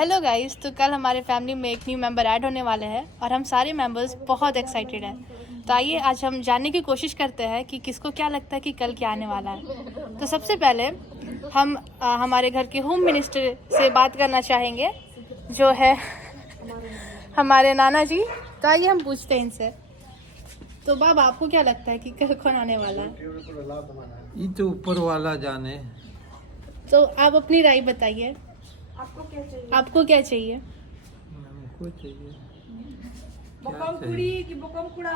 Hello guys, तो कल हमारे फैमिली में एक न्यू मेंबर ऐड होने वाले हैं और हम सारे मेंबर्स बहुत एक्साइटेड हैं। तो आइए आज हम जानने की कोशिश करते हैं कि किसको क्या लगता है कि कल क्या आने वाला है। तो सबसे पहले हम हमारे घर के होम मिनिस्टर से बात करना चाहेंगे, जो है हमारे नाना जी। तो आइए हम पूछते हैं इनसे। तो बाबा, आपको क्या लगता है कि कल कौन आने वाला है? ये तो ऊपर वाला जाने। तो आप अपनी राय बताइए, आपको क्या चाहिए? आपको क्या चाहिए? हमको चाहिए बकम कुड़ी कि बकम कुड़ा?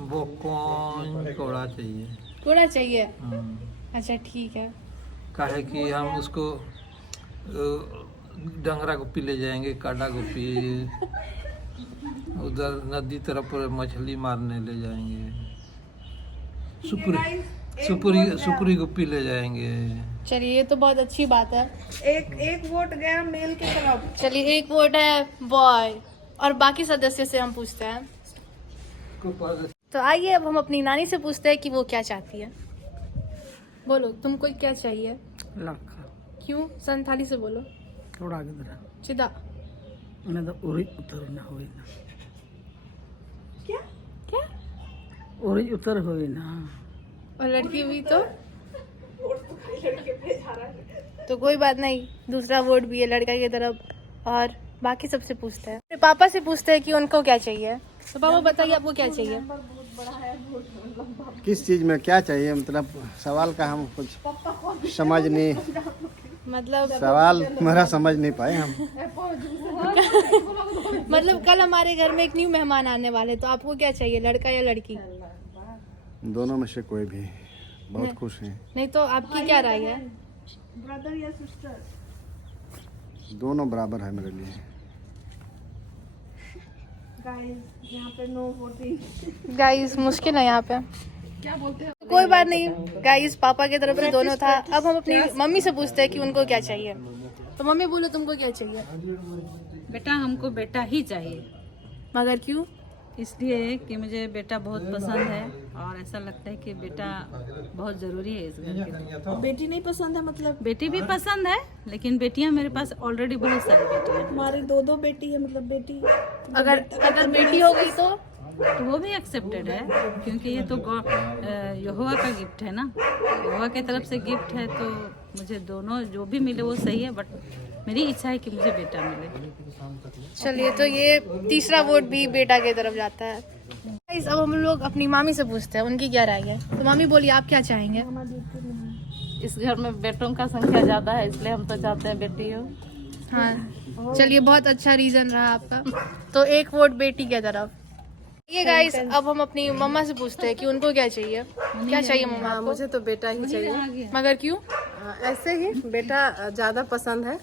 बोकॉन कोड़ा चाहिए। पूरा चाहिए? हम्म। अच्छा ठीक है। काहे कि हम उसको डंगरा गुप्पी ले जाएंगे, काडा गुप्पी उधर नदी तरफ पर मछली मारने ले जाएंगे, सुपुरी गुप्पी ले जाएंगे। चलिए, ये तो बहुत अच्छी बात है। एक वोट गया मेल की तरफ। चलिए, एक वोट है बॉय और बाकी सदस्य से हम पूछते हैं। तो आइए अब हम अपनी नानी से पूछते हैं कि वो क्या चाहती है। बोलो, तुमको क्या चाहिए? लड़का क्यों? संथाली से बोलो। थोड़ा आगे जरा सीधा। मैं तो उरी उतर ना होई ना क्या? क्या? उरी उतर होई ना। और लड़की भी तो कोई बात नहीं, दूसरा वोट भी है लड़का की तरफ। और बाकी सबसे पूछते हैं, अपने पापा से पूछते हैं कि उनको क्या चाहिए। तो पापा बताइए, आपको क्या चाहिए? किस चीज में क्या चाहिए, मतलब सवाल का हम कुछ समझ नहीं, मतलब सवाल मेरा समझ नहीं पाए हम। मतलब कल हमारे घर में एक न्यू मेहमान आने वाले, तो आपको क्या चाहिए, लड़का या लड़की? दोनों में से कोई भी, बहुत खुश हैं। नहीं तो आपकी क्या राय है? ब्रदर या सिस्टर? दोनों बराबर है मेरे लिए। गाइस, यहाँ पे नो वोटिंग। गाइस, मुश्किल है यहाँ पे। क्या बोलते हैं? कोई बात नहीं गाइस, पापा की तरफ से दोनों था। अब हम अपनी मम्मी से पूछते हैं कि उनको क्या चाहिए। तो मम्मी बोलो, तुमको क्या चाहिए? बेटा, हमको बेटा ही चाहिए। मगर क्यों? इसलिए कि मुझे बेटा बहुत पसंद है और ऐसा लगता है कि बेटा बहुत ज़रूरी है इस घर के लिए। बेटी नहीं पसंद है? मतलब बेटी भी पसंद है, लेकिन बेटियां मेरे पास ऑलरेडी बहुत सारी बेटियां हैं। हमारी दो बेटी है, मतलब बेटी। अगर बेटी हो गई तो वो भी एक्सेप्टेड है, क्योंकि ये तो यहोवा का गिफ्ट है ना, यहोवा की तरफ से गिफ्ट है। तो मुझे दोनों जो भी मिले वो सही है, बट मेरी इच्छा है कि मुझे बेटा मिले। चलिए, तो ये तीसरा वोट भी बेटा की तरफ जाता है। गाइस, अब हम लोग अपनी मामी से पूछते हैं उनकी क्या राय है। तो मामी बोलिए, आप क्या चाहेंगे? इस घर में बेटों का संख्या ज़्यादा है, इसलिए हम तो चाहते हैं बेटी हो। हाँ, चलिए, बहुत अच्छा रीजन रहा आपका। तो एक वोट बेटी की तरफ। ये गाइस, अब हम अपनी मम्मा से पूछते हैं कि उनको क्या चाहिए। क्या चाहिए मम्मा आपको? मुझे तो बेटा ही चाहिए। मगर क्यों? ऐसे ही बेटा ज्यादा पसंद है,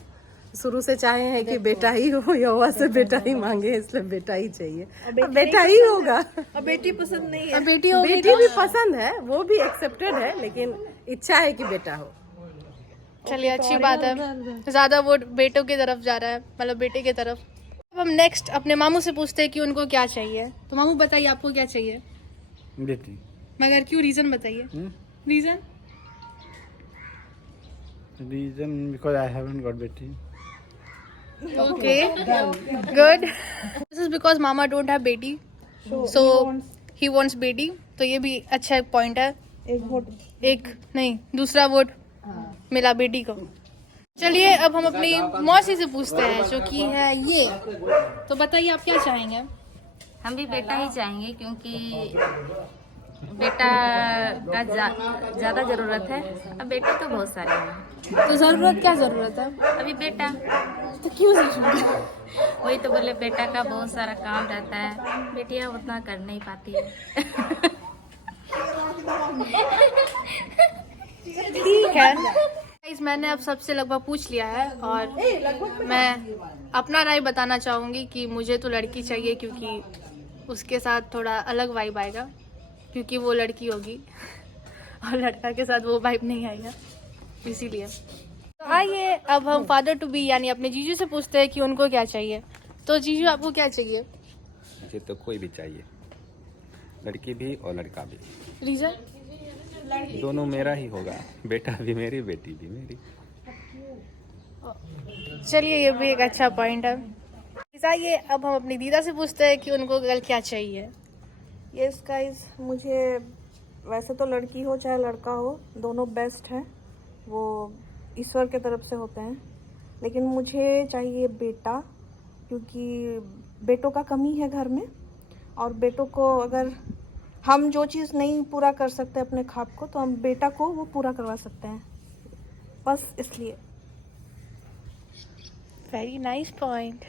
शुरू से चाहे हैं कि बेटा ही हो, यहोवा से बेटा ही मांगे, इसलिए बेटा ही चाहिए। अब बेटा ही होगा। अब बेटी पसंद नहीं है? अब बेटी हो गई बेटी भी पसंद है, वो भी एक्सेप्टेड है, लेकिन इच्छा है कि बेटा हो। चलिए, अच्छी बात है। ज्यादा वोट बेटों की तरफ जा रहा है, मतलब बेटे की तरफ। अब हम नेक्स्ट अपने मामू से पूछते हैं कि उनको क्या चाहिए। तो मामू बताइए, आपको क्या चाहिए? बेटी। मगर क्यों? रीजन बताइए। Reason? Reason because I haven't got बेटी। Okay, good. This is because Mama don't have बेटी, so he wants बेटी। तो ये भी अच्छा एक पॉइंट है। एक वोट, एक नहीं, दूसरा वोट मिला बेटी को। चलिए, अब हम अपनी मौसी से पूछते हैं, जो कि है ये। तो बताइए, आप क्या चाहेंगे? हम भी बेटा ही चाहेंगे, क्योंकि बेटा का ज़्यादा ज़रूरत है। अब बेटे तो बहुत सारे हैं, तो जरूरत क्या जरूरत है? अभी बेटा तो क्यों जरूरत? वही तो बोले, बेटा का बहुत सारा काम रहता है, बेटियां उतना कर नहीं पाती है। ठीक है गाइस, मैंने अब सबसे लगभग पूछ लिया है और मैं अपना राय बताना चाहूँगी कि मुझे तो लड़की चाहिए, क्योंकि उसके साथ थोड़ा अलग वाइब आएगा, क्योंकि वो लड़की होगी और लड़का के साथ वो वाइब नहीं आएगा, इसीलिए। तो आइए अब हम फादर टू बी यानी अपने जीजू से पूछते हैं कि उनको क्या चाहिए। तो जीजू, आपको क्या चाहिए? मुझे तो कोई भी चाहिए, लड़की भी और लड़का भी। रीजन? दोनों मेरा ही होगा, बेटा भी मेरी, बेटी भी मेरी। चलिए ये भी एक अच्छा पॉइंट है। आइए अब हम अपनी दीदा से पूछते हैं कि उनको कल क्या चाहिए। यस गाइस, मुझे वैसे तो लड़की हो चाहे लड़का हो, दोनों बेस्ट हैं, वो ईश्वर के तरफ से होते हैं। लेकिन मुझे चाहिए बेटा, क्योंकि बेटों का कमी है घर में, और बेटों को अगर हम जो चीज़ नहीं पूरा कर सकते अपने ख्वाब को, तो हम बेटा को वो पूरा करवा सकते हैं, बस इसलिए। Very nice point.